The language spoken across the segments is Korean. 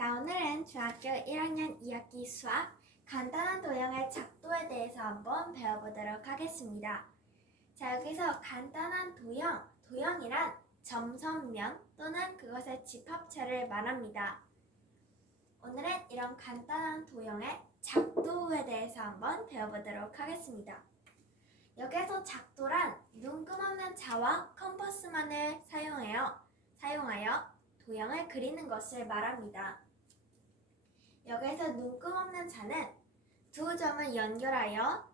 자, 오늘은 중학교 1학년 2학기 수학 간단한 도형의 작도에 대해서 한번 배워보도록 하겠습니다. 자, 여기서 간단한 도형이란 점선면 또는 그것의 집합체를 말합니다. 오늘은 이런 간단한 도형의 작도에 대해서 한번 배워보도록 하겠습니다. 여기서 작도란 눈금없는 자와 컴퍼스만을 사용하여 도형을 그리는 것을 말합니다. 여기서 눈금없는 자는 두 점을 연결하여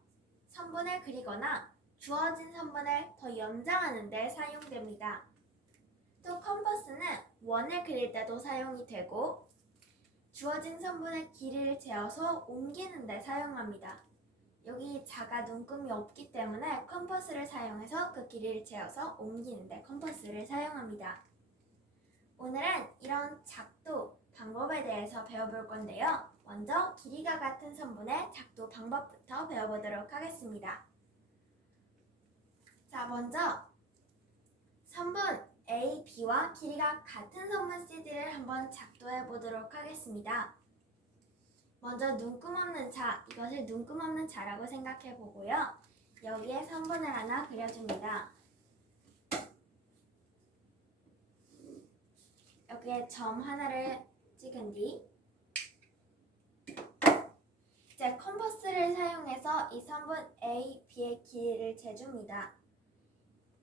선분을 그리거나 주어진 선분을 더 연장하는 데 사용됩니다. 또 컴퍼스는 원을 그릴 때도 사용이 되고 주어진 선분의 길이를 재어서 옮기는 데 사용합니다. 여기 자가 눈금이 없기 때문에 컴퍼스를 사용해서 그 길이를 재어서 옮기는 데 컴퍼스를 사용합니다. 오늘은 이런 작도 방법에 대해서 배워볼 건데요. 먼저 길이가 같은 선분의 작도 방법부터 배워보도록 하겠습니다. 자, 먼저 선분 A, B와 길이가 같은 선분 CD를 한번 작도해 보도록 하겠습니다. 먼저 눈금없는 자, 이것을 눈금없는 자라고 생각해 보고요. 여기에 선분을 하나 그려줍니다. 여기에 점 하나를 찍은 뒤 이제 컴퍼스를 사용해서 이 선분 A, B의 길이를 재줍니다.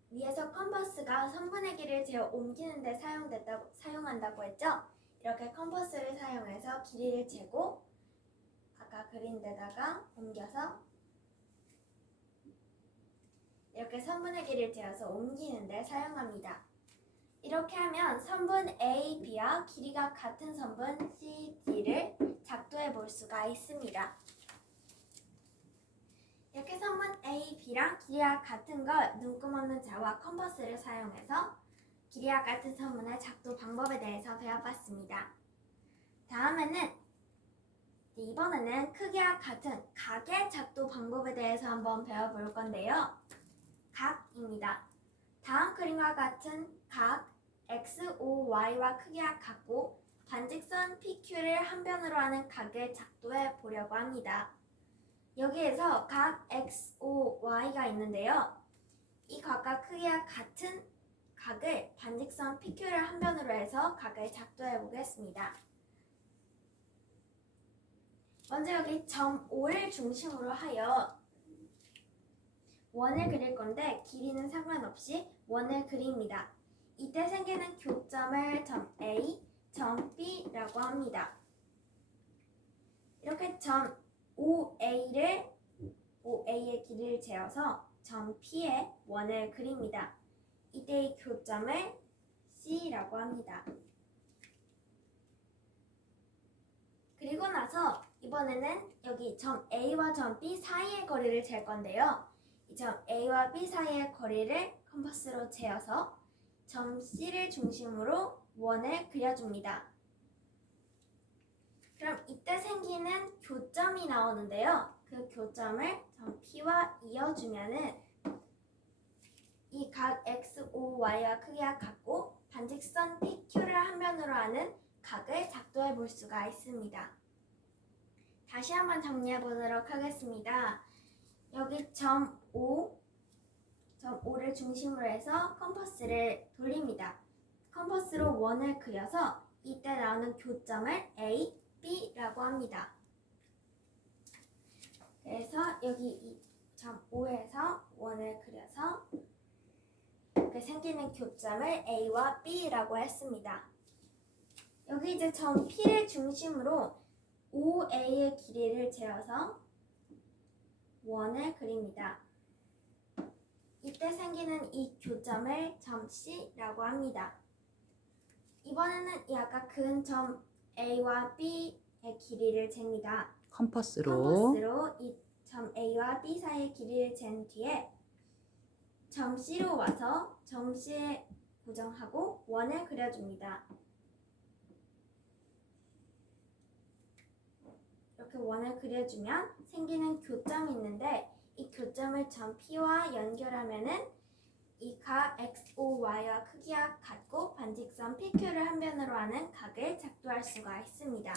위에서 컴퍼스가 선분의 길이를 재어 옮기는 데 사용한다고 했죠? 이렇게 컴퍼스를 사용해서 길이를 재고 아까 그린 데다가 옮겨서 이렇게 선분의 길이를 재어서 옮기는 데 사용합니다. 이렇게 하면 선분 A, B와 길이가 같은 선분 C, D를 작도해 볼 수가 있습니다. 이렇게 선분 A, B랑 길이가 같은 걸 눈금없는 자와 컴퍼스를 사용해서 길이가 같은 선분의 작도 방법에 대해서 배워봤습니다. 이번에는 크기와 같은 각의 작도 방법에 대해서 한번 배워볼 건데요. 각입니다. 다음 그림과 같은 각 X, O, Y와 크기가 같고 반직선 PQ를 한 변으로 하는 각을 작도해 보려고 합니다. 여기에서 각 X, O, Y가 있는데요. 이 각과 크기가 같은 각을 반직선 PQ를 한 변으로 해서 각을 작도해 보겠습니다. 먼저 여기 점 O를 중심으로 하여 원을 그릴 건데 길이는 상관없이 원을 그립니다. 이때 생기는 교점을 점 A, 점 B라고 합니다. 이렇게 점 OA의 길이를 재어서 점 P에 원을 그립니다. 이때 이 교점을 C라고 합니다. 그리고 나서 이번에는 여기 점 A와 점 B 사이의 거리를 잴 건데요. 이 점 A와 B 사이의 거리를 컴퍼스로 재어서 점 C를 중심으로 원을 그려줍니다. 그럼 이때 생기는 교점이 나오는데요. 그 교점을 점 P와 이어주면은 이 각 X, O, Y와 크기가 같고 반직선 PQ를 한 변으로 하는 각을 작도해 볼 수가 있습니다. 다시 한번 정리해 보도록 하겠습니다. 여기 점 O를 중심으로 해서 컴퍼스를 돌립니다. 컴퍼스로 원을 그려서 이때 나오는 교점을 A, B라고 합니다. 그래서 여기 이 점 O에서 원을 그려서 이렇게 생기는 교점을 A와 B라고 했습니다. 여기 이제 점 P를 중심으로 OA의 길이를 재어서 원을 그립니다. 이때 생기는 이 교점을 점 C라고 합니다. 이번에는 이 아까 그은 점 A와 B의 길이를 잽니다. 컴퍼스로 이 점 A와 B 사이의 길이를 잰 뒤에 점 C로 와서 점 C에 고정하고 원을 그려줍니다. 이렇게 원을 그려주면 생기는 교점이 있는데 이 교점을 점 P와 연결하면은 이 각 XOY와 크기가 같고 반직선 PQ를 한 변으로 하는 각을 작도할 수가 있습니다.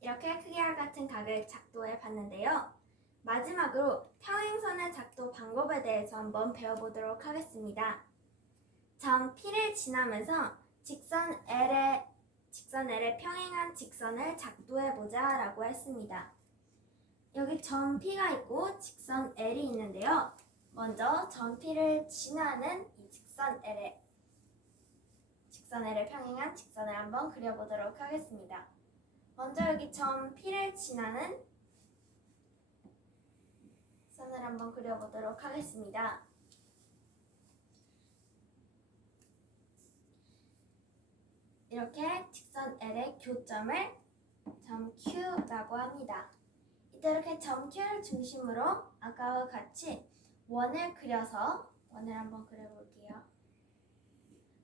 이렇게 크기와 같은 각을 작도해 봤는데요. 마지막으로 평행선의 작도 방법에 대해서 한번 배워보도록 하겠습니다. 점 P를 지나면서 직선 L에 평행한 직선을 작도해보자 라고 했습니다. 여기 점 P가 있고 직선 L이 있는데요. 먼저 점 P를 지나는 이 직선 L에 평행한 직선을 한번 그려보도록 하겠습니다. 먼저 여기 점 P를 지나는 선을 한번 그려보도록 하겠습니다. 이렇게 직선 L의 교점을 점 Q라고 합니다. 이때 이렇게 점 Q를 중심으로 아까와 같이 원을 그려서 원을 한번 그려볼게요.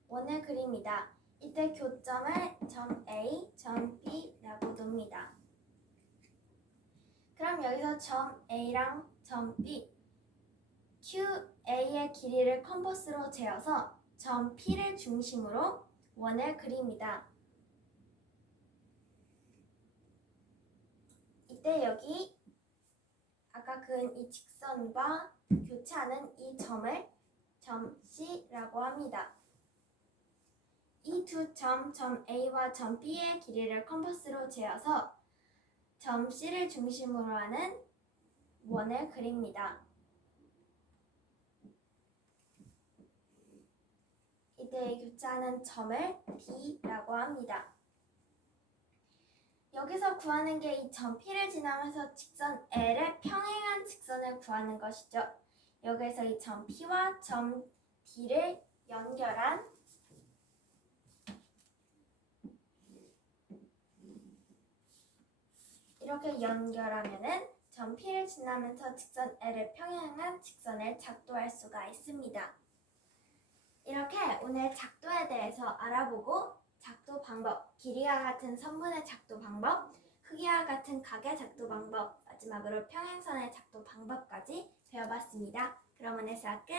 원을 그립니다. 이때 교점을 점 A, 점 B라고 놉니다. 그럼 여기서 점 A랑 점 B, QA의 길이를 컴퍼스로 재어서 점 P를 중심으로 원을 그립니다. 이때 여기 아까 그은 이 직선과 교차하는 이 점을 점 C라고 합니다. 이 두 점 A와 점 B의 길이를 컴퍼스로 재어서 점 C를 중심으로 하는 원을 그립니다. 이때 교차하는 점을 D라고 합니다. 여기서 구하는 게 이 점 P를 지나면서 직선 L에 평행한 직선을 구하는 것이죠. 여기서 이 점 P와 점 D를 연결한 이렇게 연결하면은 점 P를 지나면서 직선 L에 평행한 직선을 작도할 수가 있습니다. 이렇게 오늘 작도에 대해서 알아보고 작도 방법, 길이와 같은 선분의 작도 방법, 크기와 같은 각의 작도 방법, 마지막으로 평행선의 작도 방법까지 배워봤습니다. 그럼 오늘 수업 끝!